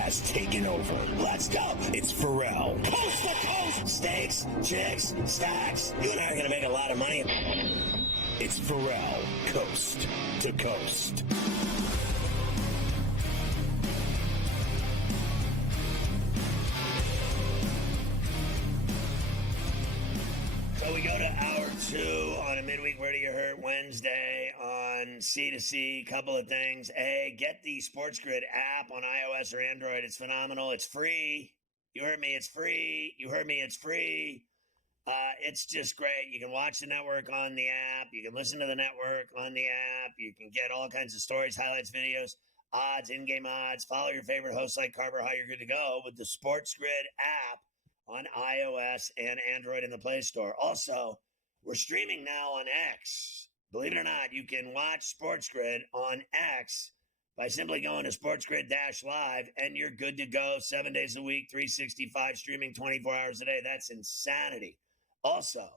has taken over. Let's go. It's Pharrell. Coast to coast. Steaks, chicks, stacks. You and I are going to make a lot of money. It's Pharrell. Coast to coast. So we go to hour 2 on a midweek Where Do You Hurt Wednesday on C2C. Couple of things. A, get the Sports Grid app on iOS or Android. It's phenomenal. It's free. You heard me. It's free. You heard me. It's free. It's just great. You can watch the network on the app. You can listen to the network on the app. You can get all kinds of stories, highlights, videos, odds, in-game odds. Follow your favorite hosts like Carver High. You're good to go with the Sports Grid app on iOS and Android in the Play Store. Also, we're streaming now on X. Believe it or not, you can watch Sports Grid on X by simply going to SportsGrid-Live, and you're good to go 7 days a week, 365, streaming 24 hours a day. That's insanity. Also,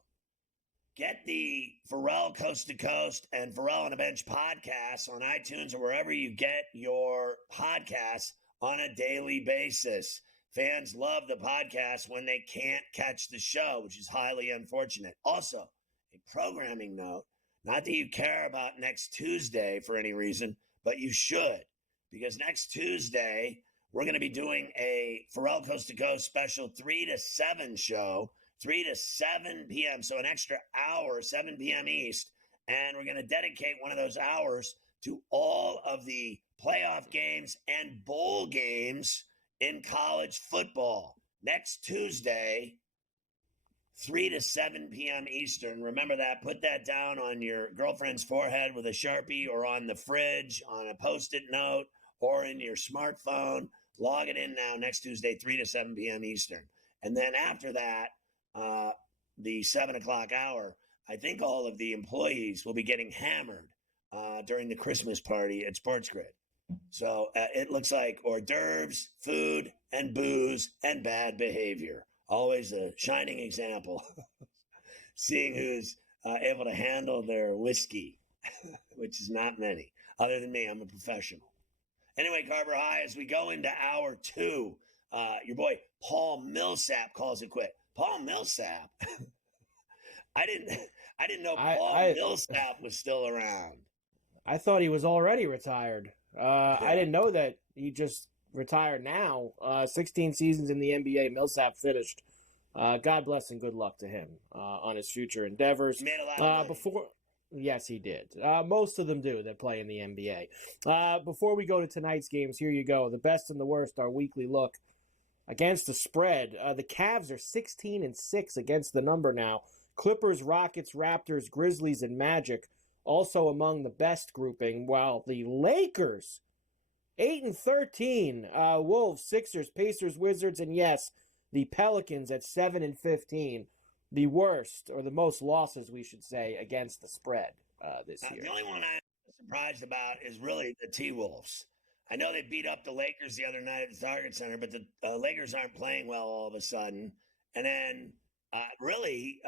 get the Pharrell Coast to Coast and Pharrell on a Bench podcasts on iTunes or wherever you get your podcasts on a daily basis. Fans love the podcast when they can't catch the show, which is highly unfortunate. Also, a programming note, not that you care about next Tuesday for any reason, but you should, because next Tuesday, we're going to be doing a Pharrell Coast to Coast special 3 to 7 show, 3 to 7 p.m., so an extra hour, 7 p.m. East, and we're going to dedicate one of those hours to all of the playoff games and bowl games in college football. Next Tuesday, 3 to 7 p.m. Eastern. Remember that. Put that down on your girlfriend's forehead with a Sharpie or on the fridge, on a Post-it note, or in your smartphone. Log it in now next Tuesday, 3 to 7 p.m. Eastern. And then after that, the 7 o'clock hour, I think all of the employees will be getting hammered during the Christmas party at Sports Grid. So it looks like hors d'oeuvres, food, and booze, and bad behavior. Always a shining example. Seeing who's able to handle their whiskey, which is not many. Other than me, I'm a professional. Anyway, Carver High, as we go into hour 2, your boy Paul Millsap calls it quit. Paul Millsap? I didn't know Paul Millsap was still around. I thought he was already retired. I didn't know that he just retired now. 16 seasons in the NBA. Millsap finished. God bless and good luck to him on his future endeavors. He made a lot of money. Yes, he did. Most of them do that play in the NBA. Before we go to tonight's games, here you go. The best and the worst, our weekly look against the spread. The Cavs are 16-6 against the number now. Clippers, Rockets, Raptors, Grizzlies, and Magic also among the best grouping, while the Lakers, 8-13, Wolves, Sixers, Pacers, Wizards, and yes, the Pelicans at 7-15, the worst, or the most losses, we should say, against the spread this year. The only one I'm surprised about is really the T-Wolves. I know they beat up the Lakers the other night at the Target Center, but the Lakers aren't playing well all of a sudden. And then, really,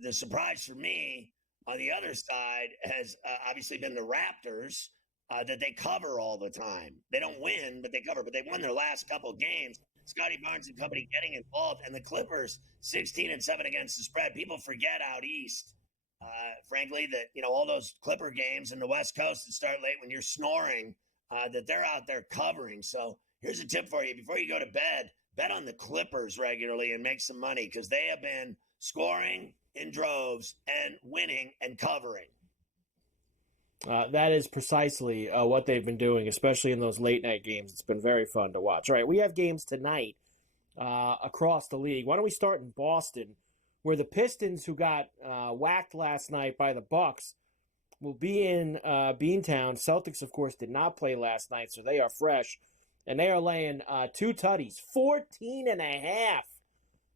the surprise for me on the other side has obviously been the Raptors, that they cover all the time. They don't win, but they cover. But they won their last couple games. Scotty Barnes and company getting involved. And the Clippers, 16-7 against the spread. People forget out east, frankly, that, all those Clipper games in the West Coast that start late when you're snoring, that they're out there covering. So here's a tip for you. Before you go to bed, bet on the Clippers regularly and make some money, because they have been scoring in droves and winning and covering. That is precisely what they've been doing, especially in those late night games. It's been very fun to watch. All right, we have games tonight across the league. Why don't we start in Boston, where the Pistons, who got whacked last night by the Bucks, will be in Beantown. Celtics, of course, did not play last night, so they are fresh. And they are laying 2 tutties, 14.5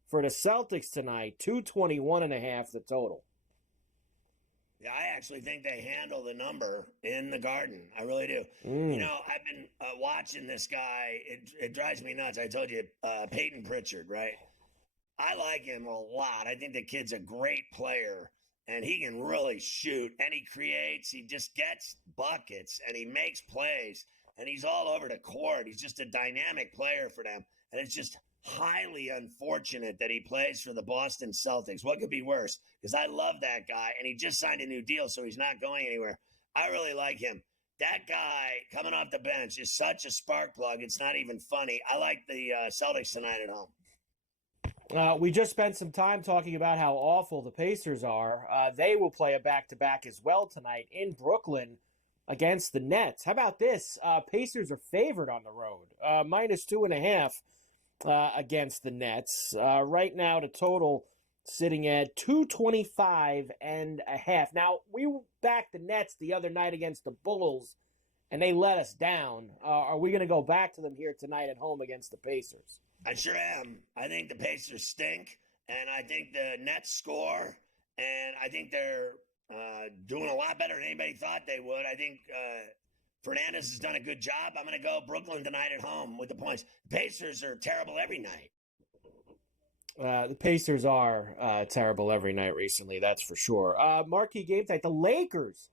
for the Celtics tonight, 221.5 the total. Yeah, I actually think they handle the number in the Garden. I really do. I've been watching this guy. It drives me nuts. I told you, Peyton Pritchard, right? I like him a lot. I think the kid's a great player, and he can really shoot, and he creates. He just gets buckets, and he makes plays. and he's all over the court. He's just a dynamic player for them. And it's just highly unfortunate that he plays for the Boston Celtics. What could be worse? Because I love that guy, and he just signed a new deal, so he's not going anywhere. I really like him. That guy coming off the bench is such a spark plug. It's not even funny. I like the Celtics tonight at home. We just spent some time talking about how awful the Pacers are. They will play a back-to-back as well tonight in Brooklyn against the Nets. How about this? Pacers are favored on the road, -2.5 against the Nets. Right now, the total sitting at 225.5. Now, we backed the Nets the other night against the Bulls, and they let us down. Are we going to go back to them here tonight at home against the Pacers? I sure am. I think the Pacers stink, and I think the Nets score, and I think they're doing a lot better than anybody thought they would. I think Fernandez has done a good job. I'm going to go Brooklyn tonight at home with the points. The Pacers are terrible every night. The Pacers are terrible every night recently, that's for sure. Marquee game tonight, the Lakers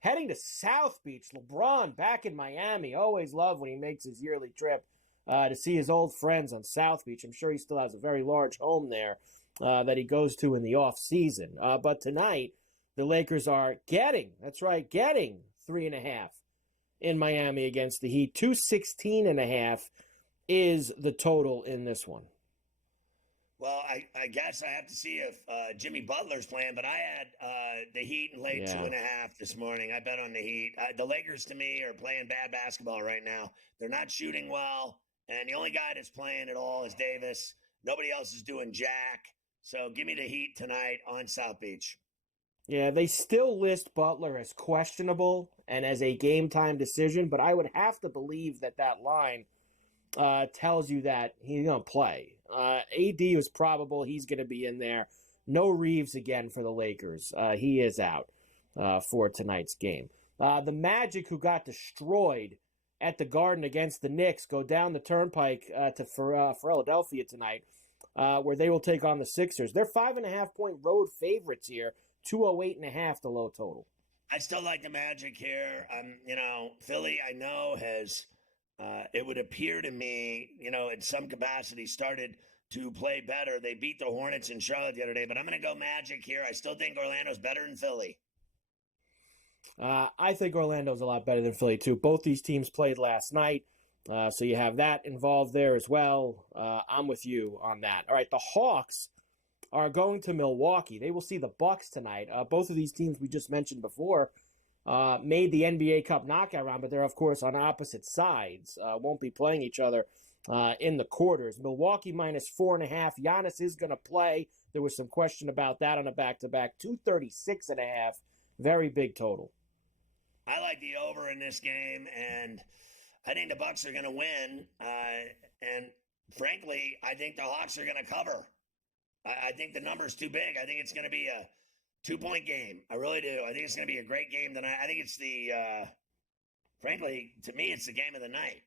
heading to South Beach. LeBron back in Miami. Always love when he makes his yearly trip to see his old friends on South Beach. I'm sure he still has a very large home there that he goes to in the off season. But tonight, the Lakers are getting 3.5 in Miami against the Heat. 216.5 is the total in this one. Well, I guess I have to see if Jimmy Butler's playing, but I had the Heat and laid 2.5 this morning. I bet on the Heat. The Lakers, to me, are playing bad basketball right now. They're not shooting well, and the only guy that's playing at all is Davis. Nobody else is doing jack. So give me the Heat tonight on South Beach. Yeah, they still list Butler as questionable and as a game-time decision, but I would have to believe that line tells you that he's going to play. AD is probable. He's going to be in there. No Reeves again for the Lakers. He is out for tonight's game. The Magic, who got destroyed at the Garden against the Knicks, go down the turnpike to Philadelphia tonight, where they will take on the Sixers. They're 5.5-point road favorites here. 208.5 the low total. I still like the Magic here. Philly, I know, has it would appear to me, in some capacity started to play better. They beat the Hornets in Charlotte the other day, but I'm going to go Magic here. I still think Orlando's better than Philly. I think Orlando's a lot better than Philly, too. Both these teams played last night, so you have that involved there as well. I'm with you on that. All right, the Hawks are going to Milwaukee. They will see the Bucks tonight. Both of these teams we just mentioned before made the NBA Cup knockout round, but they're, of course, on opposite sides. Won't be playing each other in the quarters. Milwaukee -4.5. Giannis is going to play. There was some question about that on a back-to-back. 236.5. Very big total. I like the over in this game, and I think the Bucks are going to win. And frankly, I think the Hawks are going to cover. I think the number's too big. I think it's going to be a 2-point game. I really do. I think it's going to be a great game tonight. I think it's frankly, to me, it's the game of the night.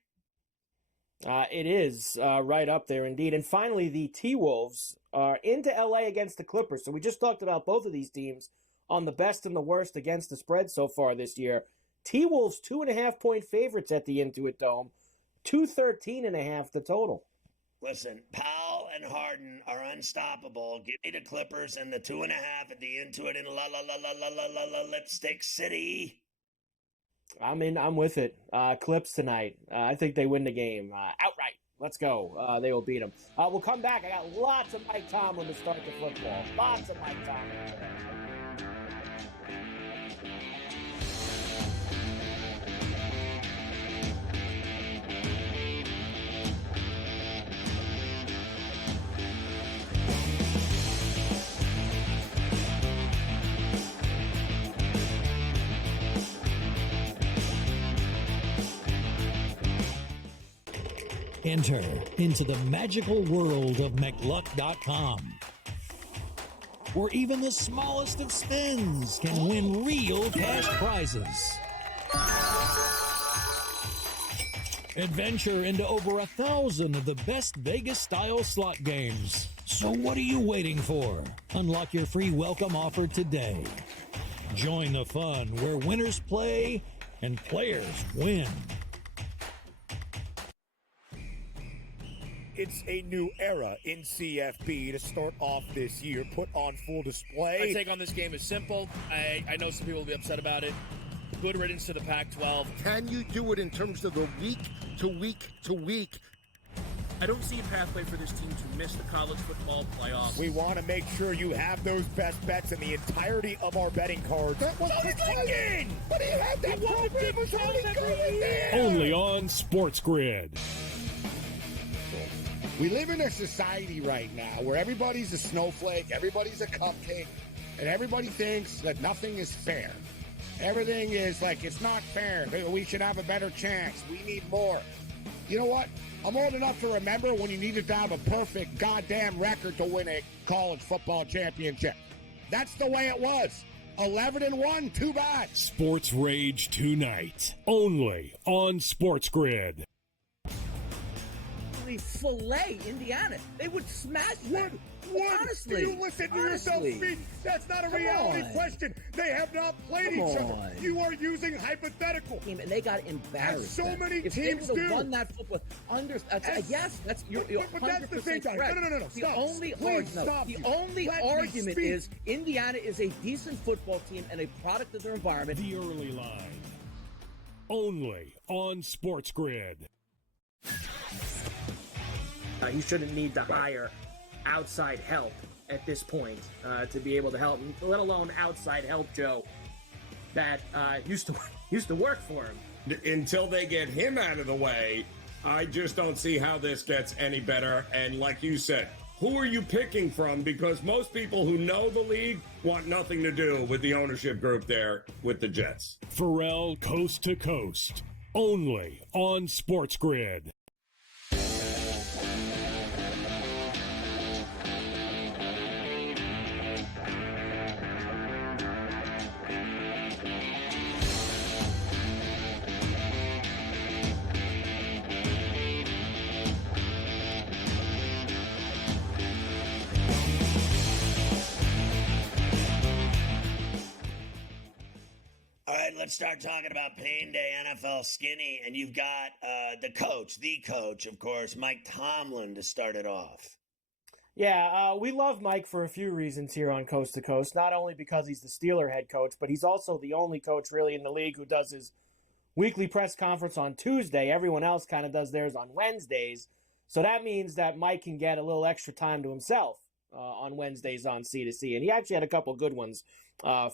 It is right up there indeed. And finally, the T-Wolves are into L.A. against the Clippers. So we just talked about both of these teams on the best and the worst against the spread so far this year. T-Wolves 2.5-point favorites at the Intuit Dome. 213.5 the total. Listen, Powell and Harden are unstoppable. Give me the Clippers and the 2.5 at the Intuit in Lipstick City. I'm with it. Clips tonight. I think they win the game outright. Let's go. They will beat them. We'll come back. I got lots of Mike Tomlin to start the football. Lots of Mike Tomlin. Enter into the magical world of McLuck.com, where even the smallest of spins can win real cash prizes. Adventure into over 1,000 of the best Vegas-style slot games. So what are you waiting for? Unlock your free welcome offer today. Join the fun where winners play and players win. it's a new era in CFP to start off this year, put on full display. My take on this game is simple. I know some people will be upset about it. Good riddance to the Pac-12. Can you do it in terms of the week to week to week? I don't see a pathway for this team to miss the college football playoffs. We want to make sure you have those best bets in the entirety of our betting cards. That was Lincoln! But he had that program was only good in there! Only on Sports Grid. We live in a society right now where everybody's a snowflake, everybody's a cupcake, and everybody thinks that nothing is fair. Everything is like, it's not fair. We should have a better chance. We need more. You know what? I'm old enough to remember when you needed to have a perfect goddamn record to win a college football championship. That's the way it was. 11-1, too bad. Sports Rage tonight. Only on Sports Grid. Fillet Indiana. They would smash them. Honestly, do you listen to yourself speak? That's not a reality question. They have not played each other. You are using hypothetical. And they got embarrassed. As so many if teams they would do. have won that football, yes, that's you're but that's the thing, 100% correct. No. The only argument is Indiana is a decent football team and a product of their environment. The early line. Only on Sports Grid. He shouldn't need to hire outside help at this point to be able to help him, let alone outside help, Joe, that used to work for him. Until they get him out of the way, I just don't see how this gets any better. And like you said, who are you picking from? Because most people who know the league want nothing to do with the ownership group there with the Jets. Pharrell Coast to Coast. Only on Sports Grid. All right, let's start talking about Pain Day NFL Skinny, and you've got the coach, of course, Mike Tomlin, to start it off. Yeah, we love Mike for a few reasons here on Coast to Coast. Not only because he's the Steeler head coach, but he's also the only coach really in the league who does his weekly press conference on Tuesday. Everyone else kind of does theirs on Wednesdays. So that means that Mike can get a little extra time to himself on Wednesdays on C2C. And he actually had a couple good ones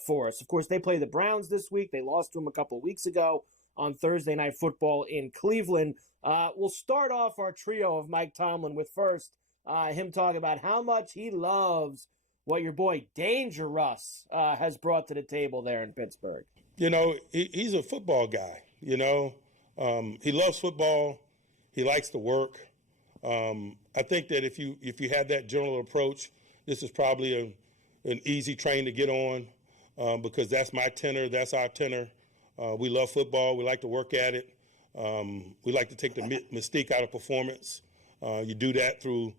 for us. Of course, they play the Browns this week. They lost to them a couple of weeks ago on Thursday Night Football in Cleveland. We'll start off our trio of Mike Tomlin with first him talking about how much he loves what your boy Danger Russ has brought to the table there in Pittsburgh. You know, he's a football guy, you know. He loves football. He likes to work. I think that if you had that general approach, this is probably an easy train to get on because that's my tenor, that's our tenor. We love football. We like to work at it. We like to take the mystique out of performance. You do that through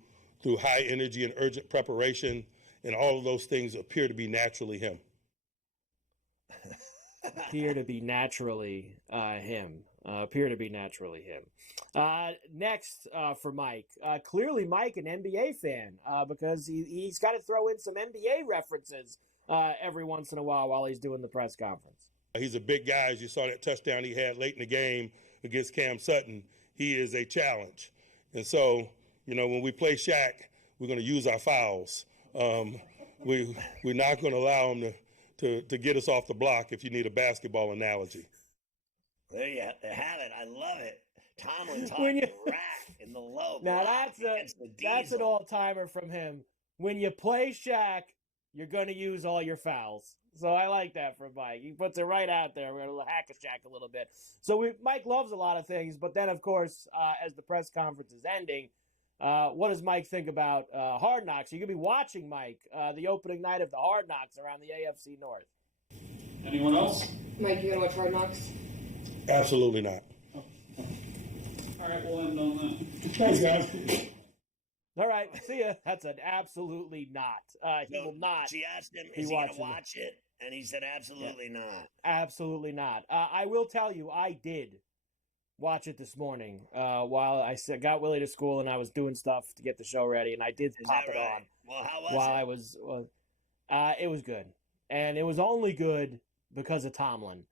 high energy and urgent preparation, and all of those things appear to be naturally him. Appear to be naturally him. Next for Mike. Clearly Mike, an NBA fan, because he's got to throw in some NBA references every once in a while he's doing the press conference. He's a big guy. As you saw that touchdown he had late in the game against Cam Sutton, he is a challenge. And so, you know, when we play Shaq, we're going to use our fouls. We're not going to allow him to get us off the block, if you need a basketball analogy. There you have it. I love it. Tomlin talking rack in the low. Now that's an all-timer from him. When you play Shaq, you're going to use all your fouls. So I like that from Mike. He puts it right out there. We're going to hack a Shaq a little bit. So Mike loves a lot of things, but then, of course, as the press conference is ending, what does Mike think about Hard Knocks? You're going to be watching, Mike, the opening night of the Hard Knocks around the AFC North. Anyone else? Mike, you going to watch Hard Knocks? Absolutely not. Oh. All right, we'll end on that. Thanks, guys. All right, see ya. That's an absolutely not. He will not. She asked him, is he going to watch it? And he said, absolutely not. Absolutely not. I will tell you, I did watch it this morning while I got Willie to school and I was doing stuff to get the show ready, and I did pop it on. Well, how was while it? I was, it was good, and it was only good because of Tomlin.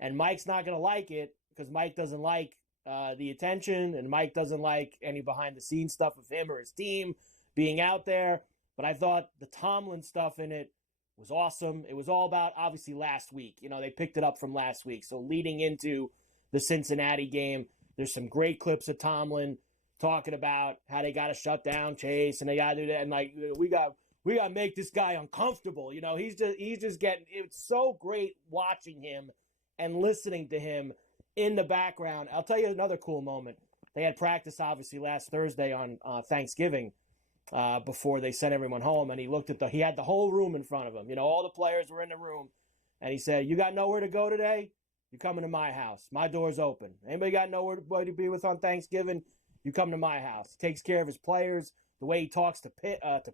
And Mike's not going to like it because Mike doesn't like the attention, and Mike doesn't like any behind-the-scenes stuff of him or his team being out there. But I thought the Tomlin stuff in it was awesome. It was all about, obviously, last week. You know, they picked it up from last week. So leading into the Cincinnati game, there's some great clips of Tomlin talking about how they got to shut down Chase and they got to do that. And, like, we got to make this guy uncomfortable. You know, he's just getting – it's so great watching him and listening to him in the background. I'll tell you another cool moment. They had practice, obviously, last Thursday on Thanksgiving before they sent everyone home, and he had the whole room in front of him. You know, all the players were in the room, and he said, "You got nowhere to go today? You're coming to my house. My door's open. Anybody got nowhere to be with on Thanksgiving? You come to my house." He takes care of his players. The way he talks to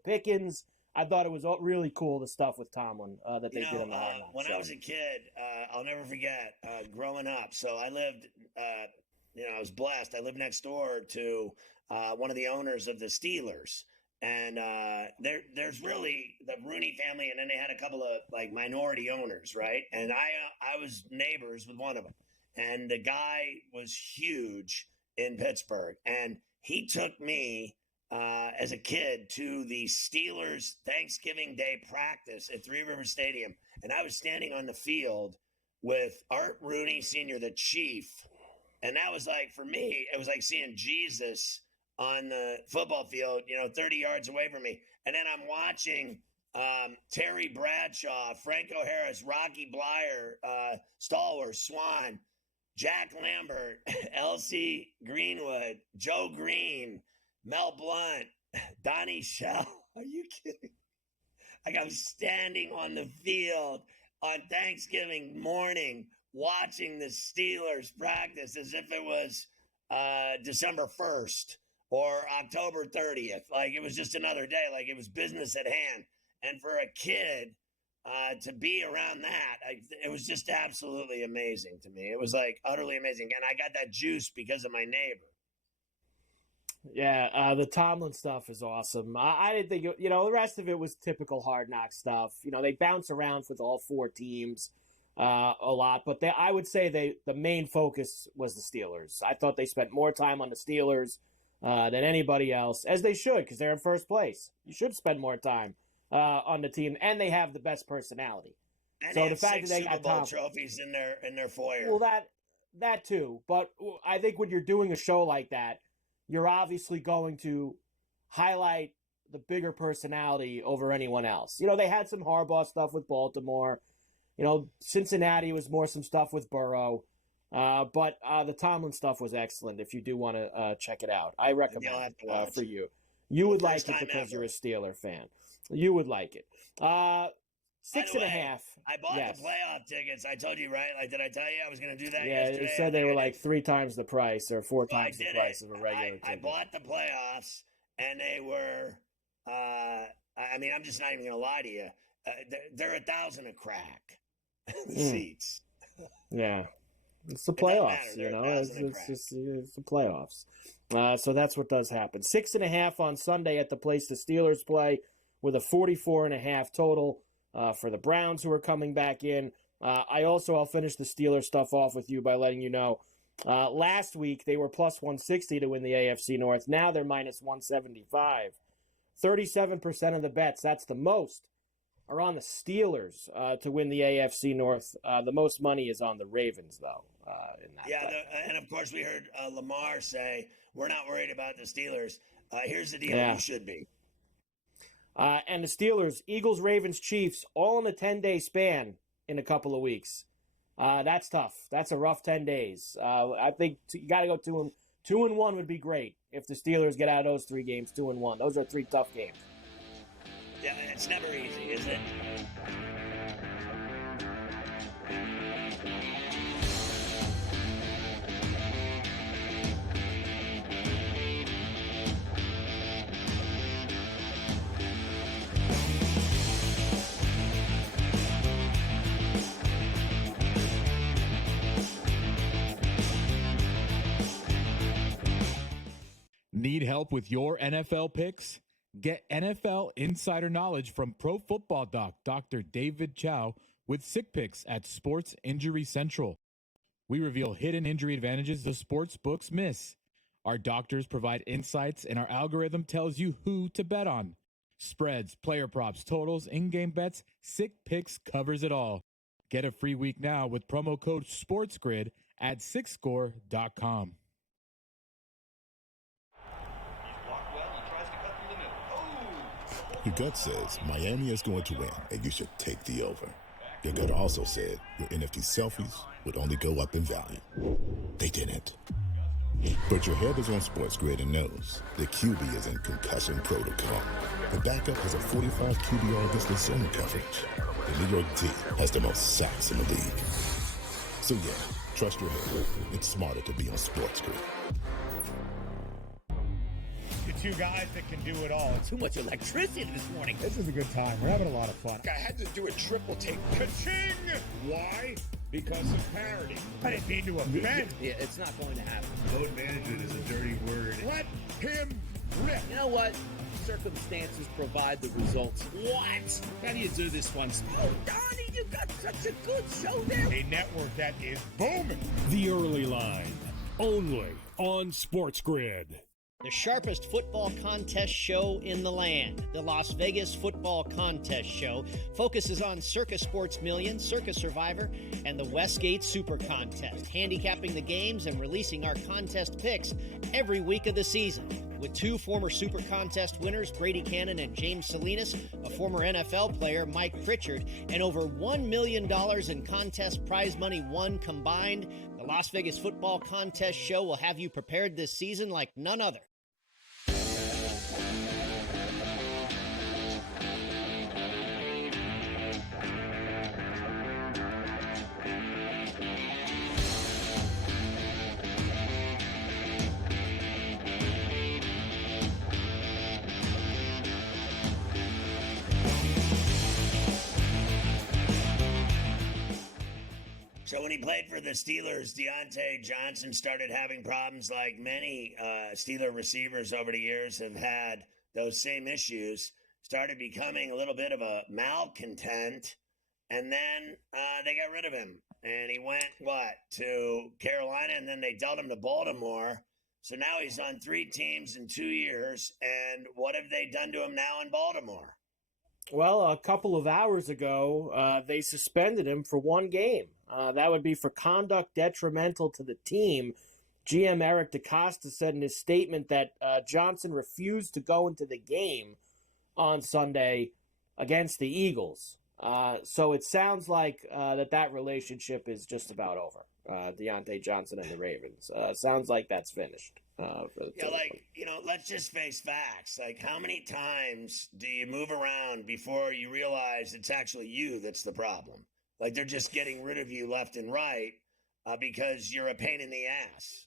Pickens, I thought it was really cool, the stuff with Tomlin that they did on the Hard Knocks. When I was a kid, I'll never forget growing up. So I lived, I was blessed. I lived next door to one of the owners of the Steelers. And there's really the Rooney family, and then they had a couple of like minority owners, right? And I was neighbors with one of them, and the guy was huge in Pittsburgh, and he took me as a kid to the Steelers Thanksgiving Day practice at Three Rivers Stadium, and I was standing on the field with Art Rooney Sr., the chief, and that was like, for me, it was like seeing Jesus on the football field, 30 yards away from me. And then I'm watching Terry Bradshaw, Franco Harris, Rocky Blyer, Stallworth, Swan, Jack Lambert, Elsie Greenwood, Joe Green, Mel Blount, Donnie Shell. Are you kidding? Like, I'm standing on the field on Thanksgiving morning watching the Steelers practice as if it was December 1st. Or October 30th. Like, it was just another day. Like, it was business at hand. And for a kid to be around that, it was just absolutely amazing to me. It was, like, utterly amazing. And I got that juice because of my neighbor. Yeah, the Tomlin stuff is awesome. I didn't think, the rest of it was typical Hard Knock stuff. They bounce around with all four teams a lot. But I would say the main focus was the Steelers. I thought they spent more time on the Steelers than anybody else, as they should, because they're in first place. You should spend more time on the team, and they have the best personality. And so they the fact have that they 6 got Super Bowl Tom trophies in their foyer. Well, that too. But I think when you're doing a show like that, you're obviously going to highlight the bigger personality over anyone else. They had some Harbaugh stuff with Baltimore. Cincinnati was more some stuff with Burrow. But the Tomlin stuff was excellent. If you do want to check it out, I recommend it for you. You would like it because you're a Steeler fan. You would like it. 6.5. I bought the playoff tickets. I told you, right? Like, did I tell you I was going to do that? Yeah, yesterday? it said they were like 3 times the price or 4 times the price of a regular ticket. I bought the playoffs, and they were. I'm just not even going to lie to you. They're $1,000 a crack. The seats. Yeah. It's the playoffs, It's the playoffs. So that's what does happen. 6.5 on Sunday at the place the Steelers play, with a 44.5 total for the Browns, who are coming back in. I'll finish the Steelers stuff off with you by letting you know. Last week they were plus 160 to win the AFC North. Now they're minus 175. 37% of the bets, that's the most, are on the Steelers to win the AFC North. The most money is on the Ravens, though. And of course we heard Lamar say, we're not worried about the Steelers. Here's the deal, you should be. And the Steelers, Eagles, Ravens, Chiefs, all in a 10-day span in a couple of weeks. That's tough. That's a rough 10 days. I think you got to go 2-1 would be great if the Steelers get out of those 3 games 2-1. Those are 3 tough games. Yeah, it's never easy, is it? Need help with your NFL picks? Get NFL insider knowledge from Pro Football Doc, Dr. David Chow, with Sick Picks at Sports Injury Central. We reveal hidden injury advantages the sports books miss. Our doctors provide insights, and our algorithm tells you who to bet on. Spreads, player props, totals, in-game bets, Sick Picks covers it all. Get a free week now with promo code SportsGrid at SickScore.com. Your gut says Miami is going to win, and you should take the over. Your gut also said your NFT selfies would only go up in value. They didn't. But your head is on SportsGrid and knows the QB is in concussion protocol. The backup has a 45 QBR against zone coverage. The New York D has the most sacks in the league. So yeah, trust your head. It's smarter to be on SportsGrid. The two guys that can do it all. Too much electricity this morning. This is a good time. We're having a lot of fun. I had to do a triple take. Ka-ching! Why? Because of parity. I didn't mean to offend. Yeah, it's not going to happen. Load management is a dirty word. Let him rip. You know what? Circumstances provide the results. What? How do you do this one? Oh, Donnie, you got such a good show there. A network that is booming. The Early Line, only on SportsGrid. The sharpest football contest show in the land, the Las Vegas Football Contest Show, focuses on Circus Sports Million, Circus Survivor, and the Westgate Super Contest, handicapping the games and releasing our contest picks every week of the season. With two former Super Contest winners, Brady Cannon and James Salinas, a former NFL player, Mike Pritchard, and over $1 million in contest prize money won combined, the Las Vegas Football Contest Show will have you prepared this season like none other. So when he played for the Steelers, Deontay Johnson started having problems like many Steeler receivers over the years have had those same issues, started becoming a little bit of a malcontent, and then they got rid of him. And he went, to Carolina, and then they dealt him to Baltimore. So now he's on 3 teams in 2 years, and what have they done to him now in Baltimore? Well, a couple of hours ago, they suspended him for 1 game. That would be for conduct detrimental to the team. GM Eric DeCosta said in his statement that Johnson refused to go into the game on Sunday against the Eagles. So it sounds like that relationship is just about over. Deontay Johnson and the Ravens. Sounds like that's finished. Let's just face facts. Like, how many times do you move around before you realize it's actually you that's the problem? Like, they're just getting rid of you left and right because you're a pain in the ass.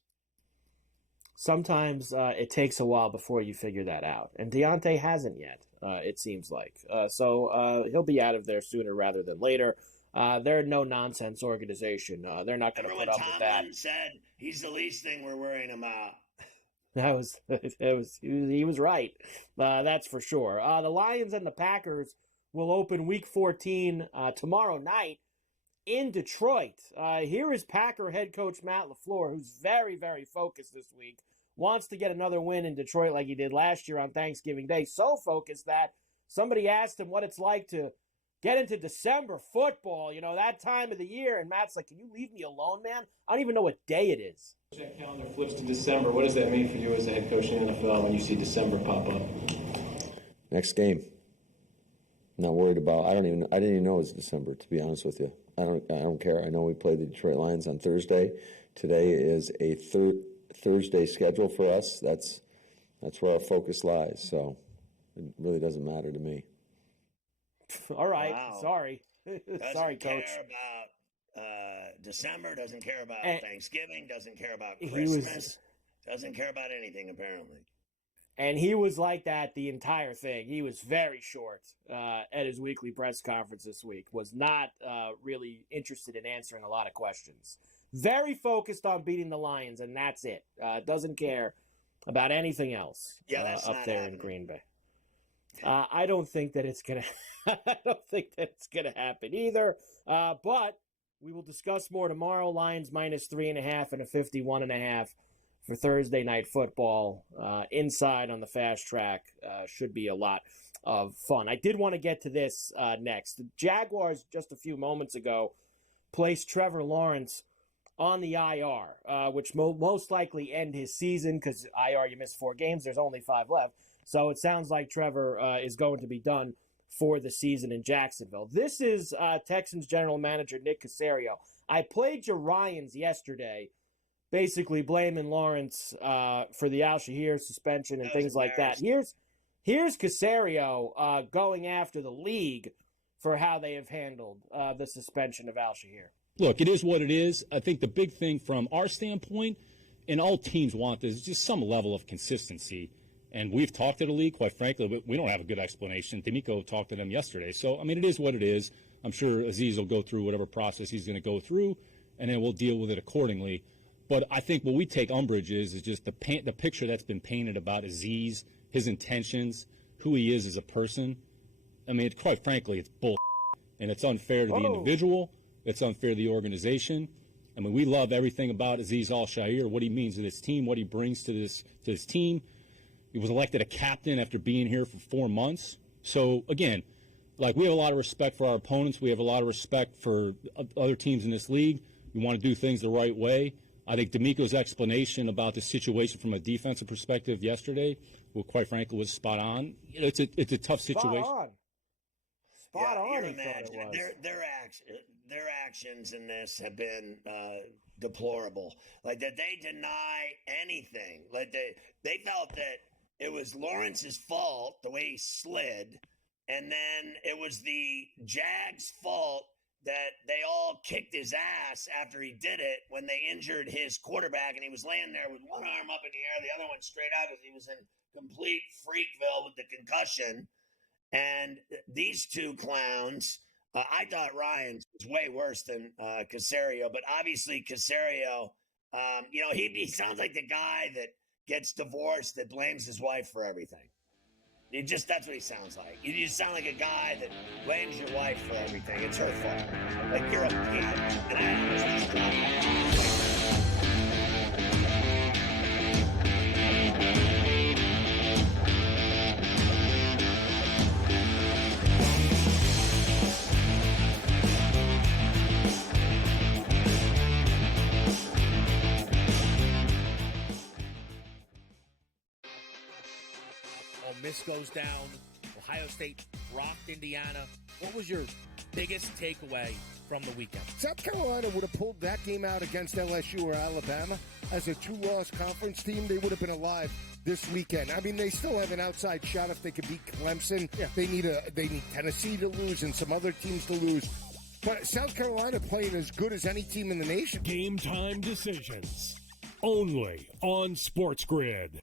Sometimes it takes a while before you figure that out. And Deontay hasn't yet, it seems like. So he'll be out of there sooner rather than later. They're a no-nonsense organization. They're not going to put up with that. Tomlin said he's the least thing we're worrying about. He was right. That's for sure. The Lions and the Packers will open Week 14 tomorrow night in Detroit. Here is Packer head coach Matt LaFleur, who's very, very focused this week, wants to get another win in Detroit like he did last year on Thanksgiving Day. So focused that somebody asked him what it's like to get into December football, that time of the year. And Matt's like, can you leave me alone, man? I don't even know what day it is. That calendar flips to December. What does that mean for you as a head coach in the NFL when you see December pop up? Next game. Not worried about. I didn't even know it was December, to be honest with you. I don't care. I know we play the Detroit Lions on Thursday. Today is a Thursday schedule for us. That's where our focus lies. So it really doesn't matter to me. All right. Wow. Sorry. Sorry, Coach. Care about December, doesn't care about Thanksgiving, doesn't care about Christmas, doesn't care about anything, apparently. And he was like that the entire thing. He was very short at his weekly press conference this week, was not really interested in answering a lot of questions. Very focused on beating the Lions, and that's it. Doesn't care about anything else up there in Green Bay. I don't think that it's gonna. I don't think that it's gonna happen either. But we will discuss more tomorrow. Lions -3.5 and a 51.5 for Thursday Night Football. Inside on the Fast Track should be a lot of fun. I did want to get to this next. The Jaguars just a few moments ago placed Trevor Lawrence on the IR, which most likely end his season because IR, you miss 4 games. There's only 5 left. So it sounds like Trevor is going to be done for the season in Jacksonville. This is Texans general manager Nick Caserio. I played your Ryans yesterday, basically blaming Lawrence for the Al-Shahir suspension and things like that. Here's Caserio going after the league for how they have handled the suspension of Al-Shahir. Look, it is what it is. I think the big thing from our standpoint, and all teams want this, is just some level of consistency. And we've talked to the league, quite frankly, but we don't have a good explanation. D'Amico talked to them yesterday. So, I mean, it is what it is. I'm sure Aziz will go through whatever process he's going to go through, and then we'll deal with it accordingly. But I think what we take umbrage is just the picture that's been painted about Aziz, his intentions, who he is as a person. I mean, quite frankly, it's bull, and it's unfair to the individual. It's unfair to the organization. I mean, we love everything about Aziz Al-Shahir, what he means to this team, what he brings to this team. He was elected a captain after being here for 4 months. So, again, like, we have a lot of respect for our opponents. We have a lot of respect for other teams in this league. We want to do things the right way. I think D'Amico's explanation about the situation from a defensive perspective yesterday, well, quite frankly, was spot on. You know, it's a tough situation. Spot on. You imagine their actions in this have been deplorable. Like, that they deny anything. Like, they felt that it was Lawrence's fault the way he slid, and then it was the Jags' fault that they all kicked his ass after he did it when they injured his quarterback, and he was laying there with one arm up in the air, the other one straight out because he was in complete freakville with the concussion. And these two clowns, I thought Ryans was way worse than Caserio, but obviously Caserio, he sounds like the guy that gets divorced that blames his wife for everything. That's what he sounds like. You just sound like a guy that blames your wife for everything. It's her fault. Like, you're a pig. And Miss goes down. Ohio State rocked Indiana. What was your biggest takeaway from the weekend? South Carolina would have pulled that game out against LSU or Alabama as a 2-loss conference team. They would have been alive this weekend. I mean, they still have an outside shot if they could beat Clemson. Yeah. They need Tennessee to lose and some other teams to lose. But South Carolina playing as good as any team in the nation. Game time decisions. Only on Sports Grid.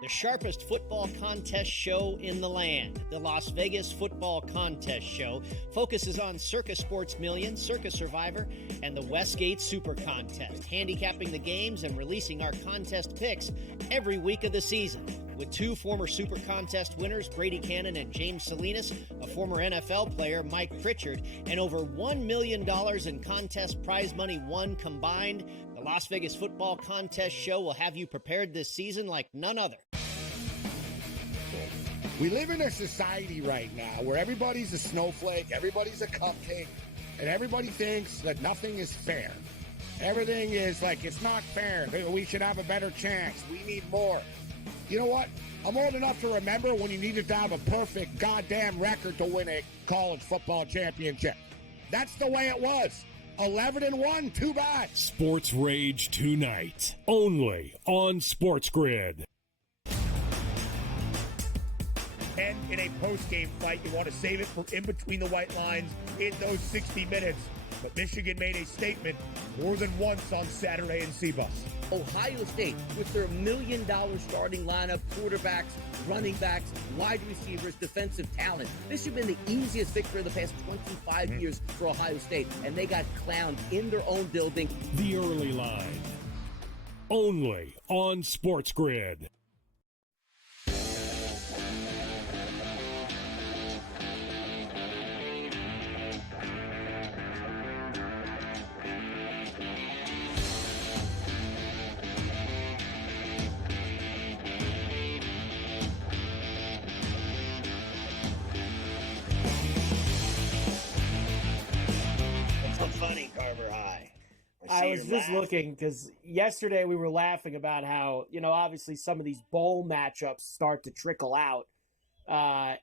The sharpest football contest show in the land, the Las Vegas Football Contest Show, focuses on Circa Sports Million, Circa Survivor, and the Westgate Super Contest, handicapping the games and releasing our contest picks every week of the season. With 2 former Super Contest winners, Brady Cannon and James Salinas, a former NFL player, Mike Pritchard, and over $1 million in contest prize money won combined, the Las Vegas Football Contest Show will have you prepared this season like none other. We live in a society right now where everybody's a snowflake, everybody's a cupcake, and everybody thinks that nothing is fair. Everything is like, it's not fair. We should have a better chance. We need more. You know what? I'm old enough to remember when you needed to have a perfect goddamn record to win a college football championship. That's the way it was. 11-1, too bad. Sports Rage tonight, only on Sports Grid. And in a post-game fight, you want to save it for in between the white lines in those 60 minutes. But Michigan made a statement more than once on Saturday in Cbus. Ohio State, with their $1 million starting lineup, quarterbacks, running backs, wide receivers, defensive talent. This should have been the easiest victory of the past 25 years for Ohio State, and they got clowned in their own building. The Early Line, only on Sports Grid. I was just looking because yesterday we were laughing about how, obviously some of these bowl matchups start to trickle out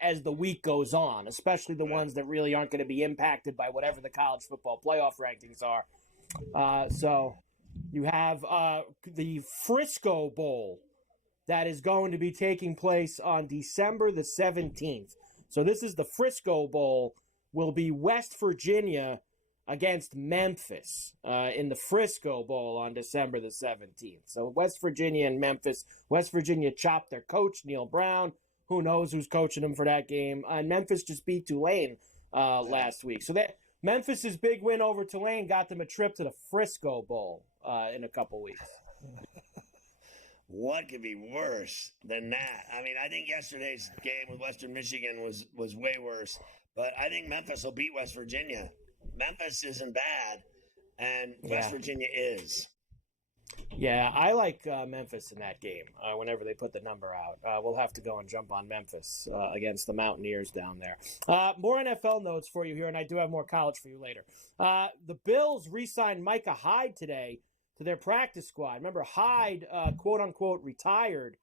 as the week goes on, especially the ones that really aren't going to be impacted by whatever the college football playoff rankings are. So you have the Frisco Bowl that is going to be taking place on December the 17th. So this is the Frisco Bowl, will be West Virginia against Memphis in the Frisco Bowl on December the 17th. So West Virginia and Memphis. West Virginia chopped their coach, Neil Brown. Who knows who's coaching them for that game. And Memphis just beat Tulane last week. So that Memphis's big win over Tulane got them a trip to the Frisco Bowl in a couple weeks. What could be worse than that? I mean, I think yesterday's game with Western Michigan was way worse. But I think Memphis will beat West Virginia. Memphis isn't bad, and West Virginia is. Yeah, I like Memphis in that game whenever they put the number out. We'll have to go and jump on Memphis against the Mountaineers down there. More NFL notes for you here, and I do have more college for you later. The Bills re-signed Micah Hyde today to their practice squad. Remember, Hyde, quote-unquote, retired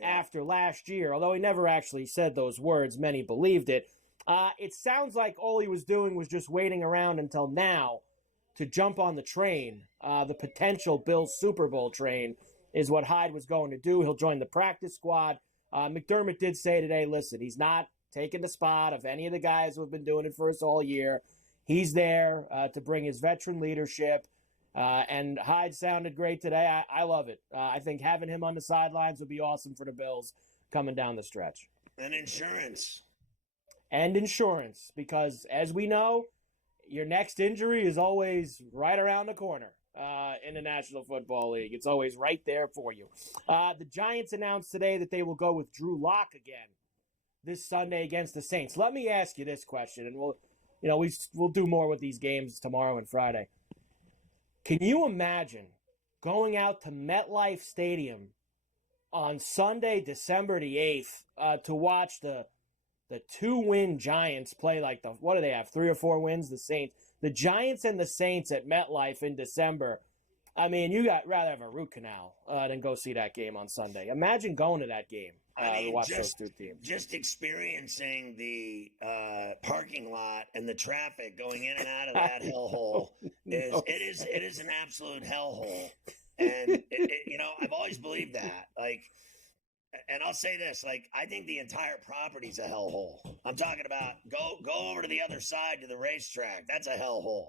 after last year, although he never actually said those words. Many believed it. It sounds like all he was doing was just waiting around until now to jump on the train. The potential Bills Super Bowl train is what Hyde was going to do. He'll join the practice squad. McDermott did say today, listen, he's not taking the spot of any of the guys who have been doing it for us all year. He's there to bring his veteran leadership. And Hyde sounded great today. I love it. I think having him on the sidelines would be awesome for the Bills coming down the stretch. And insurance. And insurance, because as we know, your next injury is always right around the corner in the National Football League. It's always right there for you. The Giants announced today that they will go with Drew Lock again this Sunday against the Saints. Let me ask you this question, and we'll do more with these games tomorrow and Friday. Can you imagine going out to MetLife Stadium on Sunday, December the 8th, to watch the 2-win Giants play what do they have, 3 or 4 wins, the Saints? The Giants and the Saints at MetLife in December. I mean, you got rather have a root canal than go see that game on Sunday. Imagine going to that game to watch those two teams. Just experiencing the parking lot and the traffic going in and out of that hellhole it is an absolute hellhole. And I've always believed that. And I'll say this, I think the entire property's a hellhole. I'm talking about go over to the other side to the racetrack. That's a hellhole.